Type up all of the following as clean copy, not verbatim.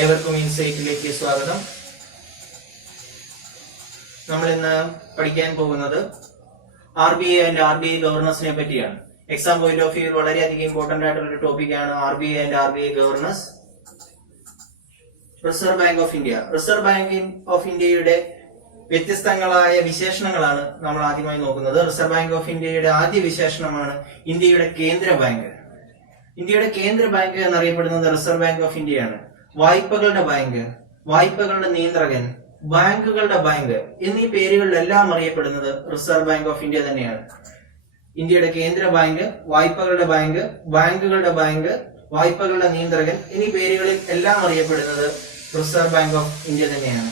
ഏവർക്കും ഇൻസൈറ്റിലേക്ക് സ്വാഗതം. നമ്മൾ ഇന്ന് പഠിക്കാൻ പോകുന്നത് RBI ആൻഡ് RBI ഗവർണൻസിനെ പറ്റിയാണ്. എക്സാം പോയിന്റ് ഓഫ് വ്യൂ വളരെയധികം ഇമ്പോർട്ടന്റ് ആയിട്ടുള്ള ഒരു ടോപ്പിക്കാണ് RBI and RBI governance. Reserve bank of India. Reserve bank of ഇന്ത്യയുടെ വ്യത്യസ്തങ്ങളായ വിശേഷണങ്ങളാണ് നമ്മൾ ആദ്യമായി നോക്കുന്നത്. റിസർവ് ബാങ്ക് ഓഫ് ഇന്ത്യയുടെ ആദ്യ വിശേഷണമാണ് ഇന്ത്യയുടെ കേന്ദ്ര ബാങ്ക്. ഇന്ത്യയുടെ കേന്ദ്ര ബാങ്ക് എന്നറിയപ്പെടുന്നത് റിസർവ് ബാങ്ക് ഓഫ് ഇന്ത്യയാണ്. വായ്പകളുടെ ബാങ്ക്, വായ്പകളുടെ നിയന്ത്രകൻ, ബാങ്കുകളുടെ ബാങ്ക് എന്നീ പേരുകളിലെല്ലാം അറിയപ്പെടുന്നത് റിസർവ് ബാങ്ക് ഓഫ് ഇന്ത്യ തന്നെയാണ്. ഇന്ത്യയുടെ കേന്ദ്ര ബാങ്ക്, വായ്പകളുടെ ബാങ്ക്, ബാങ്കുകളുടെ ബാങ്ക്, വായ്പകളുടെ നിയന്ത്രകൻ എന്നീ പേരുകളിൽ എല്ലാം അറിയപ്പെടുന്നത് റിസർവ് ബാങ്ക് ഓഫ് ഇന്ത്യ തന്നെയാണ്.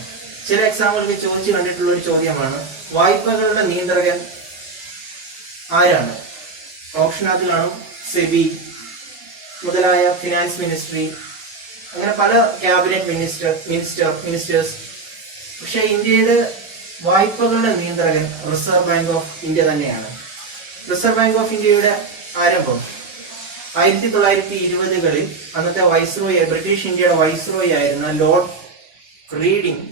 ചില എക്സാമുകൾക്ക് ചോദിച്ചു കണ്ടിട്ടുള്ള ഒരു ചോദ്യമാണ്, വായ്പകളുടെ നിയന്ത്രകൻ ആരാണ്? ഓപ്ഷനകത്ത് കാണും സെബി മുതലായ ഫിനാൻസ് മിനിസ്ട്രി, അങ്ങനെ പല ക്യാബിനറ്റ് മിനിസ്റ്റേഴ്സ്. പക്ഷെ ഇന്ത്യയുടെ വായ്പകളുടെ നിയന്ത്രകൻ റിസർവ് ബാങ്ക് ഓഫ് ഇന്ത്യ തന്നെയാണ്. റിസർവ് ബാങ്ക് ഓഫ് ഇന്ത്യയുടെ ആരംഭം 1920-കളിൽ അന്നത്തെ വൈസ്രോയി, ബ്രിട്ടീഷ് ഇന്ത്യയുടെ വൈസ്രോയി ആയിരുന്ന ലോർഡ് റീഡിംഗ്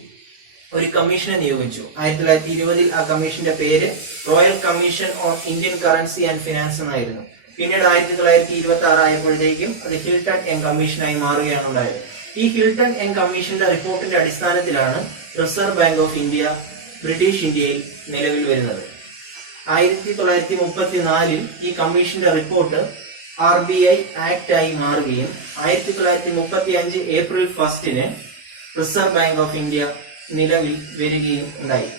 ഒരു കമ്മീഷനെ നിയോഗിച്ചു. 1920-ൽ ആ കമ്മീഷന്റെ പേര് royal commission on Indian currency and finance എന്നായിരുന്നു. പിന്നീട് 1926 ആയപ്പോഴത്തേക്കും അത് ഹിൽട്ടൺ യങ് കമ്മീഷനായി മാറുകയാണ് ഉണ്ടായത്. ഈ ഹിൽട്ടൺ യങ് കമ്മീഷന്റെ റിപ്പോർട്ടിന്റെ അടിസ്ഥാനത്തിലാണ് reserve bank of India British ഇന്ത്യയിൽ നിലവിൽ വരുന്നത്. 1934-ൽ ഈ കമ്മീഷന്റെ റിപ്പോർട്ട് RBI ആക്ട് ആയി മാറുകയും 1935 April 1 reserve bank of India നിലവിൽ വരികയും ഉണ്ടായി.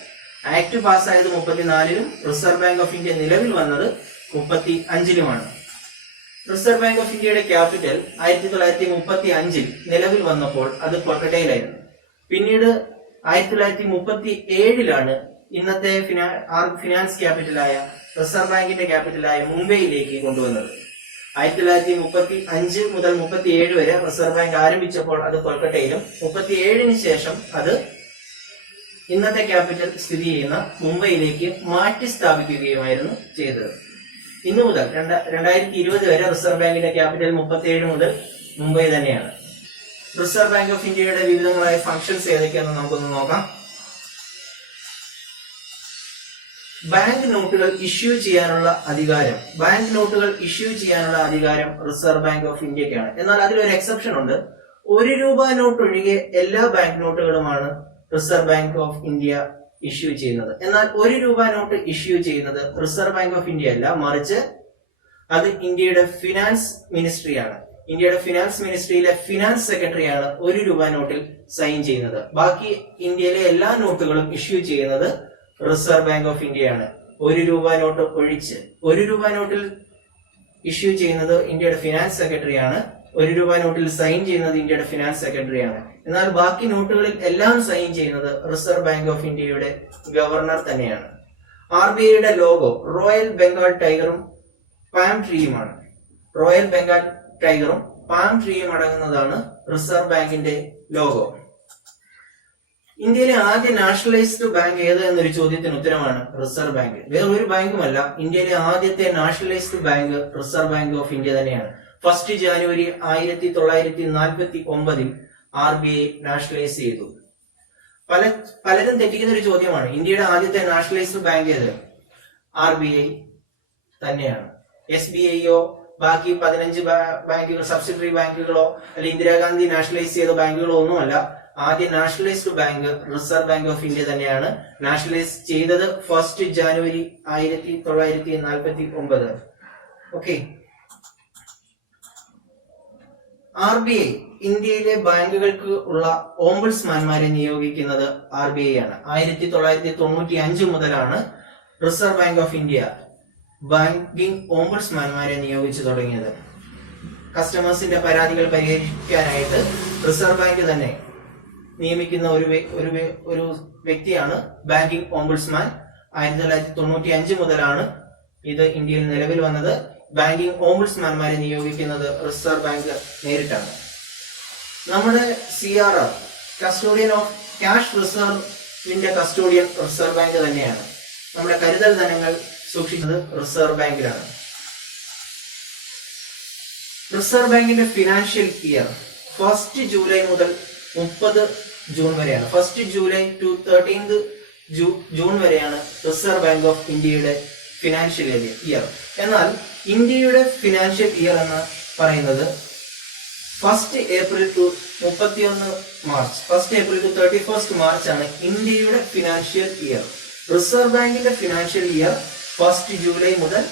ആക്ട് പാസ്സായത് 34-ലും റിസർവ് ബാങ്ക് ഓഫ് ഇന്ത്യ നിലവിൽ വന്നത് 35-ലുമാണ്. റിസർവ് ബാങ്ക് ഓഫ് ഇന്ത്യയുടെ ക്യാപിറ്റൽ 1935-ൽ നിലവിൽ വന്നപ്പോൾ അത് കൊൽക്കത്തയിലായിരുന്നു. പിന്നീട് 1937-ലാണ് ഇന്നത്തെ ഫിനാൻസ് ക്യാപിറ്റലായ റിസർവ് ബാങ്കിന്റെ ക്യാപിറ്റലായ മുംബൈയിലേക്ക് കൊണ്ടുവന്നത്. 1935 മുതൽ 37 വരെ റിസർവ് ബാങ്ക് ആരംഭിച്ചപ്പോൾ അത് കൊൽക്കത്തയിലും, 37-ന് ശേഷം അത് ഇന്നത്തെ ക്യാപിറ്റൽ സ്ഥിതി ചെയ്യുന്ന മുംബൈയിലേക്ക് മാറ്റി സ്ഥാപിക്കുകയുമായിരുന്നു ചെയ്തത്. ഇന്നു മുതൽ 2020 വരെ റിസർവ് ബാങ്കിന്റെ ക്യാപിറ്റൽ 37 മുതൽ മുംബൈ തന്നെയാണ്. റിസർവ് ബാങ്ക് ഓഫ് ഇന്ത്യയുടെ വിവിധങ്ങളായ ഫംഗ്ഷൻസ് ഏതൊക്കെയാണെന്ന് നമുക്കൊന്ന് നോക്കാം. ബാങ്ക് നോട്ടുകൾ ഇഷ്യൂ ചെയ്യാനുള്ള അധികാരം, റിസർവ് ബാങ്ക് ഓഫ് ഇന്ത്യക്കാണ്. എന്നാൽ അതിലൊരു എക്സെപ്ഷൻ ഉണ്ട്. ₹1 നോട്ട് ഒഴികെ എല്ലാ ബാങ്ക് നോട്ടുകളുമാണ് reserve bank of India issue ചെയ്യുന്നത്. എന്നാൽ ₹1 നോട്ട് ഇഷ്യൂ ചെയ്യുന്നത് റിസർവ് ബാങ്ക് ഓഫ് ഇന്ത്യ അല്ല, മറിച്ച് അത് ഇന്ത്യയുടെ ഫിനാൻസ് മിനിസ്ട്രിയാണ്. ഇന്ത്യയുടെ ഫിനാൻസ് മിനിസ്ട്രിയിലെ ഫിനാൻസ് സെക്രട്ടറിയാണ് ₹1 നോട്ടിൽ സൈൻ ചെയ്യുന്നത്. ബാക്കി ഇന്ത്യയിലെ എല്ലാ നോട്ടുകളും ഇഷ്യൂ ചെയ്യുന്നത് റിസർവ് ബാങ്ക് ഓഫ് ഇന്ത്യയാണ്. ₹1 നോട്ട് ഒഴിച്ച് ₹1 നോട്ടിൽ ഇഷ്യൂ ചെയ്യുന്നത് ഇന്ത്യയുടെ ഫിനാൻസ് സെക്രട്ടറിയാണ്. ₹1 നോട്ടിൽ സൈൻ ചെയ്യുന്നത് ഇന്ത്യയുടെ ഫിനാൻസ് സെക്രട്ടറിയാണ്. എന്നാൽ ബാക്കി നോട്ടുകളിൽ എല്ലാം സൈൻ ചെയ്യുന്നത് റിസർവ് ബാങ്ക് ഓഫ് ഇന്ത്യയുടെ ഗവർണർ തന്നെയാണ്. RBIയുടെ ലോഗോ റോയൽ ബംഗാൾ ടൈഗറും പാം ട്രീയുമാണ്. റോയൽ ബംഗാൾ ടൈഗറും പാം ട്രീയും അടങ്ങുന്നതാണ് റിസർവ് ബാങ്കിന്റെ ലോഗോ. ഇന്ത്യയിലെ ആദ്യ നാഷണലൈസ്ഡ് ബാങ്ക് ഏത് എന്നൊരു ചോദ്യത്തിന് ഉത്തരമാണ് റിസർവ് ബാങ്ക്. വേറൊരു ബാങ്കുമല്ല, ഇന്ത്യയിലെ ആദ്യത്തെ nationalised bank reserve bank of India തന്നെയാണ്. 1 ജനുവരി 1949-ൽ RBI നാഷണലൈസ് ചെയ്തു. പലരും തെറ്റിക്കുന്ന ഒരു ചോദ്യമാണ്, ഇന്ത്യയുടെ ആദ്യത്തെ നാഷണലൈസ്ഡ് ബാങ്ക് ഏത്? RBI തന്നെയാണ്. SBIയോ ബാക്കി 15 ബാങ്കുകൾ, സബ്സിഡറി ബാങ്കുകളോ അല്ലെങ്കിൽ ഇന്ദിരാഗാന്ധി നാഷണലൈസ് ചെയ്ത ബാങ്കുകളോ ഒന്നുമല്ല. ആദ്യ nationalised bank reserve bank of India തന്നെയാണ്. നാഷണലൈസ് ചെയ്തത് 1 ജനുവരി 1949. ഓക്കെ. RBI ഇന്ത്യയിലെ ബാങ്കുകൾക്ക് ഉള്ള ഓംബുഡ്സ്മാൻമാരെ നിയോഗിക്കുന്നത് RBI ആണ്. 1995 മുതലാണ് reserve bank of India banking ഓംബുഡ്സ്മാൻമാരെ നിയോഗിച്ചു തുടങ്ങിയത്. കസ്റ്റമേഴ്സിന്റെ പരാതികൾ പരിഹരിക്കാനായിട്ട് റിസർവ് ബാങ്ക് തന്നെ നിയമിക്കുന്ന ഒരു വ്യക്തിയാണ് ബാങ്കിംഗ് ഓംബുഡ്സ്മാൻ. 1995 മുതലാണ് ഇത് ഇന്ത്യയിൽ നിലവിൽ വന്നത്. ബാങ്കിംഗ് ഓംബുഡ്സ്മാൻമാരെ നിയോഗിക്കുന്നത് റിസർവ് ബാങ്ക് നേരിട്ടാണ്. നമ്മുടെ CRR, കസ്റ്റോഡിയൻ ഓഫ് ക്യാഷ് റിസർവിന്റെ കസ്റ്റോഡിയൻ റിസർവ് ബാങ്ക് തന്നെയാണ്. നമ്മുടെ കരുതൽ ധനങ്ങൾ സൂക്ഷിക്കുന്നത് റിസർവ് ബാങ്കിലാണ്. റിസർവ് ബാങ്കിന്റെ ഫിനാൻഷ്യൽ ഇയർ 1 ജൂലൈ മുതൽ 30 ജൂൺ വരെയാണ്. 1 ജൂലൈ ടു 13 ജൂൺ വരെയാണ് റിസർവ് ബാങ്ക് ഓഫ് ഇന്ത്യയുടെ ഫിനാൻഷ്യൽ ഇയർ. എന്നാൽ ഇന്ത്യയുടെ ഫിനാൻഷ്യൽ ഇയർ എന്ന് പറയുന്നത് 1 April to 31 March, 1 April to 31 March ആണ് ഇന്ത്യയുടെ ഫിനാൻഷ്യൽ ഇയർ. റിസർവ് ബാങ്കിന്റെ ഫിനാൻഷ്യൽ ഇയർ 1 ജൂലൈ മുതൽ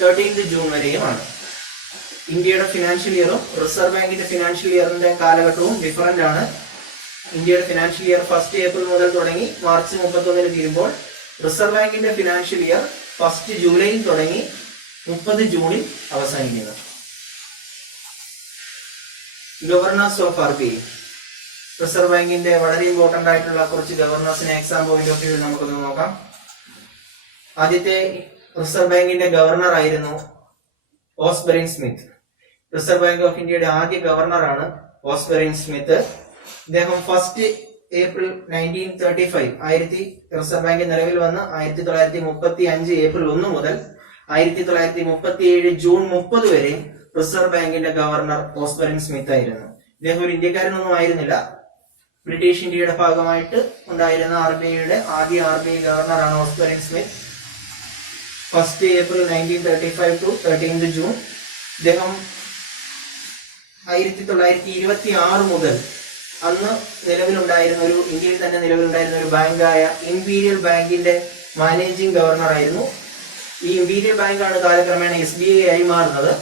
13 ജൂൺ വരെയുമാണ്. ഇന്ത്യയുടെ ഫിനാൻഷ്യൽ ഇയറും റിസർവ് ബാങ്കിന്റെ ഫിനാൻഷ്യൽ ഇയറിന്റെ കാലഘട്ടവും ഡിഫറന്റ് ആണ്. ഇന്ത്യയുടെ ഫിനാൻഷ്യൽ ഇയർ 1 ഏപ്രിൽ മുതൽ തുടങ്ങി മാർച്ച് 31 തീരുമ്പോൾ റിസർവ് ബാങ്കിന്റെ ഫിനാൻഷ്യൽ ഇയർ 1 ജൂലൈയിൽ തുടങ്ങി 30 ജൂണിൽ അവസാനിക്കുന്നു. ഗവർണേഴ്സ് ഓഫ് RBI, റിസർവ് ബാങ്കിന്റെ വളരെ ഇമ്പോർട്ടന്റ് ആയിട്ടുള്ള കുറച്ച് ഗവർണേഴ്സിനെ എക്സാം പോയിന്റ് ഓഫ് വ്യൂ നമുക്കൊന്ന് നോക്കാം. ആദ്യത്തെ റിസർവ് ബാങ്കിന്റെ ഗവർണർ ആയിരുന്നു ഓസ്ബറിൻ സ്മിത്ത്. റിസർവ് ബാങ്ക് ഓഫ് ഇന്ത്യയുടെ ആദ്യ ഗവർണറാണ് ഓസ്ബറിൻ സ്മിത്ത്. ഇദ്ദേഹം 1 ഏപ്രിൽ 1935 റിസർവ് ബാങ്ക് നിലവിൽ വന്ന് 1935 ഏപ്രിൽ 1 മുതൽ 1937 ജൂൺ 30 വരെ റിസർവ് ബാങ്കിന്റെ ഗവർണർ ഓസ്ബറിൻ സ്മിത്ത് ആയിരുന്നു. ഇദ്ദേഹം ഒരു ഇന്ത്യക്കാരനൊന്നും ആയിരുന്നില്ല. ബ്രിട്ടീഷ് ഇന്ത്യയുടെ ഭാഗമായിട്ട് ഉണ്ടായിരുന്ന RBIയുടെ ആദ്യ RBI ഗവർണറാണ് Osborne Smith. 1 April 1935 to 13 June. ഇദ്ദേഹം 1926 മുതൽ അന്ന് നിലവിലുണ്ടായിരുന്ന ഒരു ഇന്ത്യയിൽ തന്നെ നിലവിലുണ്ടായിരുന്ന ഒരു ബാങ്കായ ഇംപീരിയൽ ബാങ്കിന്റെ മാനേജിംഗ് ഗവർണർ ആയിരുന്നു. ഈ ഇംപീരിയൽ ബാങ്കാണ് കാലക്രമേണ SBI ആയി മാറുന്നത്.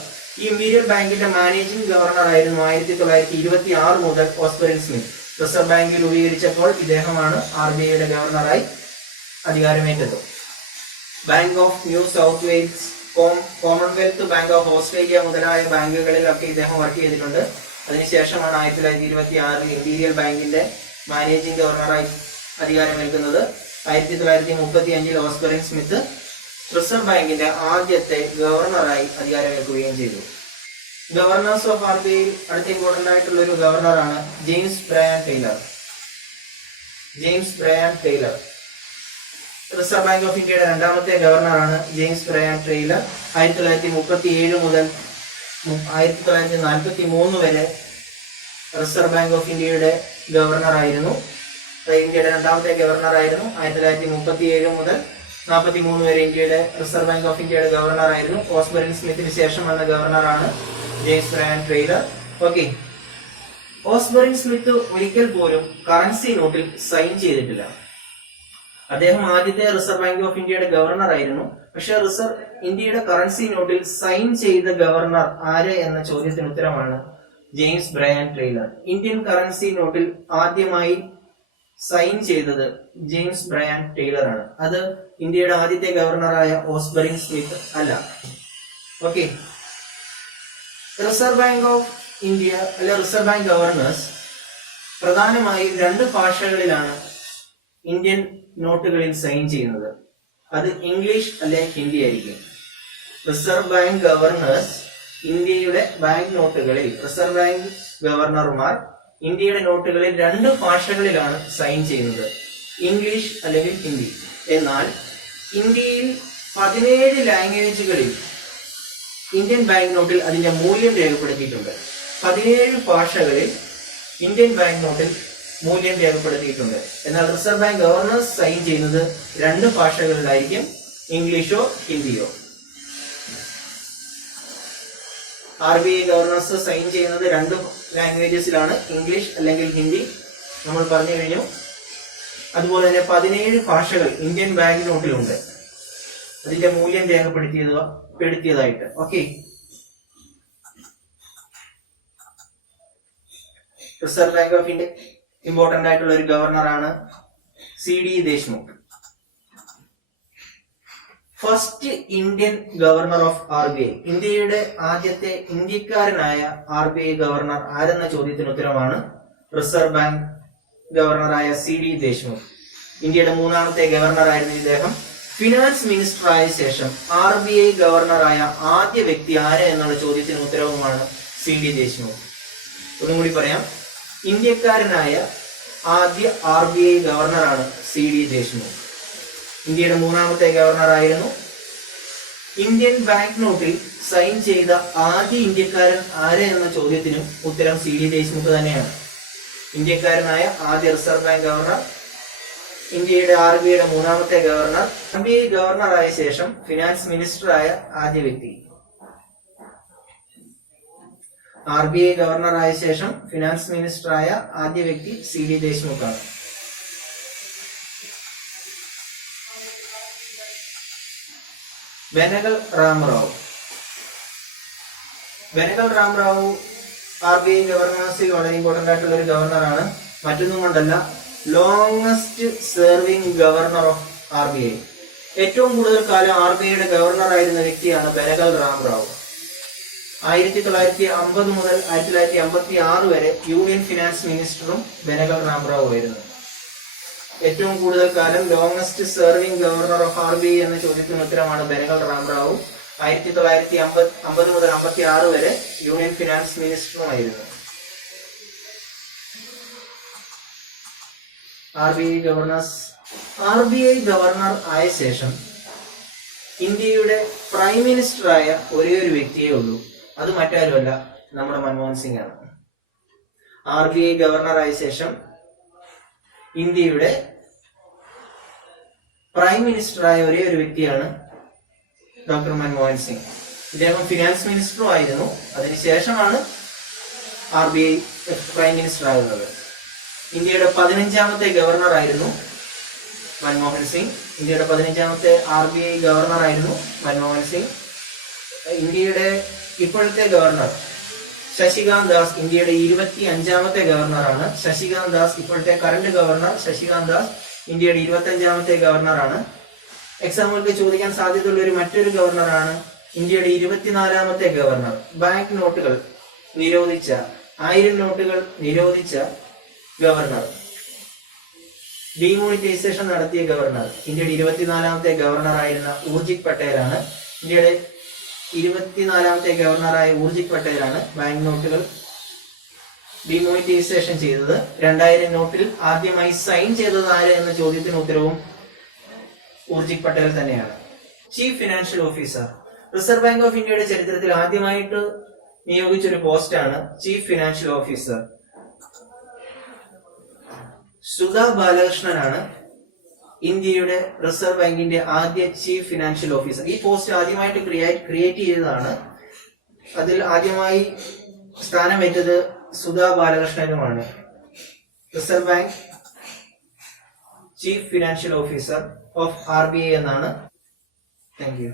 ഈ ഇംപീരിയൽ ബാങ്കിന്റെ മാനേജിംഗ് ഗവർണർ ആയിരുന്നു 1926 മുതൽ ഓസ്ബറിൻ സ്മിത്ത്. റിസർവ് ബാങ്ക് രൂപീകരിച്ചപ്പോൾ ഇദ്ദേഹമാണ് RBIയുടെ ഗവർണറായി അധികാരമേറ്റത്. Bank of New South Wales, Commonwealth bank of Australia മുതലായ ബാങ്കുകളിലൊക്കെ ഇദ്ദേഹം വർക്ക് ചെയ്തിട്ടുണ്ട്. അതിനുശേഷമാണ് 1926 ഇംപീരിയൽ ബാങ്കിന്റെ മാനേജിംഗ് ഗവർണറായി അധികാരമേൽക്കുന്നത്. 1935 ഓസ്ബറിൻ സ്മിത്ത് റിസർവ് ബാങ്കിന്റെ ആദ്യത്തെ ഗവർണറായി അധികാരമേൽക്കുകയും ചെയ്തു. ഗവർണേഴ്സ് ഓഫ് RBI അടുത്ത ഇമ്പോർട്ടന്റ് ആയിട്ടുള്ള ഒരു ഗവർണറാണ് James Brian Taylor. James Brian Taylor reserve bank of ഇന്ത്യയുടെ രണ്ടാമത്തെ ഗവർണറാണ് ജെയിംസ് ബ്രയാൻ ടൈലർ. 1937 മുതൽ 1943 വരെ റിസർവ് ബാങ്ക് ഓഫ് ഇന്ത്യയുടെ ഗവർണറായിരുന്നു. ഇന്ത്യയുടെ രണ്ടാമത്തെ ഗവർണറായിരുന്നു. 1937 മുതൽ 43 വരെ ഇന്ത്യയുടെ റിസർവ് ബാങ്ക് ഓഫ് ഇന്ത്യയുടെ ഗവർണറായിരുന്നു. ഓസ്ബറിൻ സ്മിത്തിന് ശേഷം വന്ന ഗവർണറാണ് James Brian Taylor. Okay, Osborne Smith ഒരിക്കൽ പോലും കറൻസി നോട്ടിൽ സൈൻ ചെയ്തിട്ടില്ല. അദ്ദേഹം ആദ്യത്തെ റിസർവ് ബാങ്ക് ഓഫ് ഇന്ത്യയുടെ ഗവർണർ ആയിരുന്നു. പക്ഷെ ഇന്ത്യയുടെ കറൻസി നോട്ടിൽ സൈൻ ചെയ്ത ഗവർണർ ആര് എന്ന ചോദ്യത്തിന് ഉത്തരമാണ് James Brian Taylor. Indian currency നോട്ടിൽ ആദ്യമായി സൈൻ ചെയ്തത് ജെയിംസ് ബ്രയാൻ ടൈലർ ആണ്. അത് ഇന്ത്യയുടെ ആദ്യത്തെ ഗവർണറായ ഓസ്ബറിൻ സ്മിത്ത് അല്ല. Okay, reserve bank of India അല്ലെ റിസർവ് ബാങ്ക് ഗവർണേഴ്സ് പ്രധാനമായും 2 ഭാഷകളിലാണ് ഇന്ത്യൻ നോട്ടുകളിൽ സൈൻ ചെയ്യുന്നത്. അത് ഇംഗ്ലീഷ് അല്ലെ ഹിന്ദി ആയിരിക്കും. റിസർവ് ബാങ്ക് ഗവർണേഴ്സ് ഇന്ത്യയുടെ ബാങ്ക് നോട്ടുകളിൽ, റിസർവ് ബാങ്ക് ഗവർണർമാർ ഇന്ത്യയുടെ നോട്ടുകളിൽ 2 ഭാഷകളിലാണ് സൈൻ ചെയ്യുന്നത്, ഇംഗ്ലീഷ് അല്ലെങ്കിൽ ഹിന്ദി. എന്നാൽ ഇന്ത്യയിൽ 17 ലാംഗ്വേജുകളിൽ ഇന്ത്യൻ ബാങ്ക് നോട്ടിൽ അതിന്റെ മൂല്യം രേഖപ്പെടുത്തിയിട്ടുണ്ട്. 17 ഭാഷകളിൽ ഇന്ത്യൻ ബാങ്ക് നോട്ടിൽ മൂല്യം രേഖപ്പെടുത്തിയിട്ടുണ്ട്. എന്നാൽ റിസർവ് ബാങ്ക് ഗവർണേഴ്സ് സൈൻ ചെയ്യുന്നത് 2 ഭാഷകളിലായിരിക്കും, ഇംഗ്ലീഷോ ഹിന്ദിയോ. RBI ഗവർണേഴ്സ് സൈൻ ചെയ്യുന്നത് 2 ലാംഗ്വേജസിലാണ്, ഇംഗ്ലീഷ് അല്ലെങ്കിൽ ഹിന്ദി നമ്മൾ പറഞ്ഞു കഴിഞ്ഞു. അതുപോലെ തന്നെ 17 ഭാഷകൾ ഇന്ത്യൻ ബാങ്ക് നോട്ടിലുണ്ട്, അതിന്റെ മൂല്യം രേഖപ്പെടുത്തിയതായിട്ട്. Okay, reserve bank of India important ആയിട്ടുള്ള ഒരു ഗവർണറാണ് CD Deshmukh. First Indian governor of RBI, ഇന്ത്യയുടെ ആദ്യത്തെ ഇന്ത്യക്കാരനായ RBI ഗവർണർ ആരെന്ന ചോദ്യത്തിന് ഉത്തരമാണ് റിസർവ് ബാങ്ക് ഗവർണറായ CD ദേശ്മുഖ്. ഇന്ത്യയുടെ 3ാമത്തെ ഗവർണറായിരുന്നു ഇദ്ദേഹം. ഫിനാൻസ് മിനിസ്റ്റർ ആയ ശേഷം RBI ഗവർണറായ ആദ്യ വ്യക്തി ആര് എന്നുള്ള ചോദ്യത്തിന് ഉത്തരവുമാണ് CD ദേശ്മുഖ്. ഒന്നുകൂടി പറയാം, ഇന്ത്യക്കാരനായ ആദ്യ RBI ഗവർണറാണ് CD ദേശ്മുഖ്. ഇന്ത്യയുടെ 3ാമത്തെ ഗവർണറായിരുന്നു. ഇന്ത്യൻ ബാങ്ക് നോട്ടിൽ സൈൻ ചെയ്ത ആദ്യ ഇന്ത്യക്കാരൻ ആര് എന്ന ചോദ്യത്തിനും ഉത്തരം CD ദേശ്മുഖ് തന്നെയാണ്. ഇന്ത്യക്കാരനായ ആദ്യ റിസർവ് ബാങ്ക് ഗവർണർ, ഇന്ത്യയുടെ RBIയുടെ മൂന്നാമത്തെ ഗവർണർ, RBI ഗവർണറായ ശേഷം ഫിനാൻസ് മിനിസ്റ്ററായ ആദ്യ വ്യക്തി. RBI ഗവർണറായ ശേഷം ഫിനാൻസ് മിനിസ്റ്ററായ ആദ്യ വ്യക്തി CD ദേശ്മുഖാണ്. ബെനഗൽ റാംറാവു. ബെനഗൽ റാംറാവു RBI ഗവർണേഴ്സിൽ വളരെ ഇമ്പോർട്ടന്റ് ആയിട്ടുള്ള ഒരു ഗവർണറാണ്. മറ്റൊന്നും കൊണ്ടല്ല, longest serving governor of RBI. ഏറ്റവും കൂടുതൽ കാലം RBIയുടെ ഗവർണർ ആയിരുന്ന വ്യക്തിയാണ് ബെനഗൽ റാംറാവു. 1950 മുതൽ 1956 വരെ യൂണിയൻ ഫിനാൻസ് മിനിസ്റ്ററും ബെനഗൽ റാംറാവു ആയിരുന്നു. ഏറ്റവും കൂടുതൽ കാലം longest serving governor of RBI എന്ന ചോദ്യത്തിന് ഉത്തരമാണ് ബെനഗൽ റാംറാവു. 1950 മുതൽ 56 വരെ യൂണിയൻ ഫിനാൻസ് മിനിസ്റ്ററുമായിരുന്നു. RBI ഗവർണർ ആയ ശേഷം ഇന്ത്യയുടെ പ്രൈം മിനിസ്റ്ററായ ഒരേ ഒരു വ്യക്തിയേ ഉള്ളൂ. അത് മറ്റാരുമല്ല, നമ്മുടെ മൻമോഹൻ സിംഗ് ആണ്. RBI ഗവർണർ ആയ ശേഷം ഇന്ത്യയുടെ പ്രൈം മിനിസ്റ്ററായ ഒരേ ഒരു വ്യക്തിയാണ് ഡോക്ടർ മൻമോഹൻ സിംഗ്. ഇദ്ദേഹം ഫിനാൻസ് മിനിസ്റ്ററും ആയിരുന്നു. അതിനുശേഷമാണ് RBI പ്രൈം മിനിസ്റ്റർ ആകുന്നത്. ഇന്ത്യയുടെ 15ാമത്തെ ഗവർണർ ആയിരുന്നു മൻമോഹൻ സിംഗ്. ഇന്ത്യയുടെ 15ാമത്തെ RBI ഗവർണർ ആയിരുന്നു മൻമോഹൻ സിംഗ്. ഇന്ത്യയുടെ ഇപ്പോഴത്തെ ഗവർണർ ശശികാന്ത് ദാസ് ഇന്ത്യയുടെ 25ാമത്തെ ഗവർണറാണ്. ശശികാന്ത് ദാസ് ഇപ്പോഴത്തെ കറന്റ് ഗവർണർ ശശികാന്ത് ദാസ് ഇന്ത്യയുടെ 25ാമത്തെ ഗവർണറാണ്. എക്സാമ്പിൾക്ക് ചോദിക്കാൻ സാധ്യതയുള്ള ഒരു മറ്റൊരു ഗവർണറാണ് ഇന്ത്യയുടെ 24ാമത്തെ ഗവർണർ. ബാങ്ക് നോട്ടുകൾ നിരോധിച്ച 1000 നോട്ടുകൾ നിരോധിച്ച ഗവർണർ, ഡിമോണിറ്റൈസേഷൻ നടത്തിയ ഗവർണർ ഇന്ത്യയുടെ 24ാമത്തെ ഗവർണറായിരുന്ന ഊർജിത് പട്ടേലാണ്. ഇന്ത്യയുടെ 24ാമത്തെ ഗവർണറായ ഊർജിത് പട്ടേലാണ് ബാങ്ക് നോട്ടുകൾ ഡിമോണിറ്റൈസേഷൻ ചെയ്തത്. 2000 നോട്ടിൽ ആദ്യമായി സൈൻ ചെയ്തത് ആര് എന്ന ചോദ്യത്തിന് ഉത്തരവും ഊർജിത് പട്ടേൽ തന്നെയാണ്. Chief financial officer. Reserve bank of ഇന്ത്യയുടെ ചരിത്രത്തിൽ ആദ്യമായിട്ട് നിയോഗിച്ചൊരു പോസ്റ്റാണ് ചീഫ് ഫിനാൻഷ്യൽ ഓഫീസർ. സുധാ ബാലകൃഷ്ണനാണ് ഇന്ത്യയുടെ റിസർവ് ബാങ്കിന്റെ ആദ്യ ചീഫ് ഫിനാൻഷ്യൽ ഓഫീസർ. ഈ പോസ്റ്റ് ആദ്യമായിട്ട് ക്രിയേറ്റ് ചെയ്തതാണ്. അതിൽ ആദ്യമായി സ്ഥാനമേറ്റത് സുധാ ബാലകൃഷ്ണനുമാണ്. Reserve bank chief financial officer of RBI എന്നാണ്. Thank U.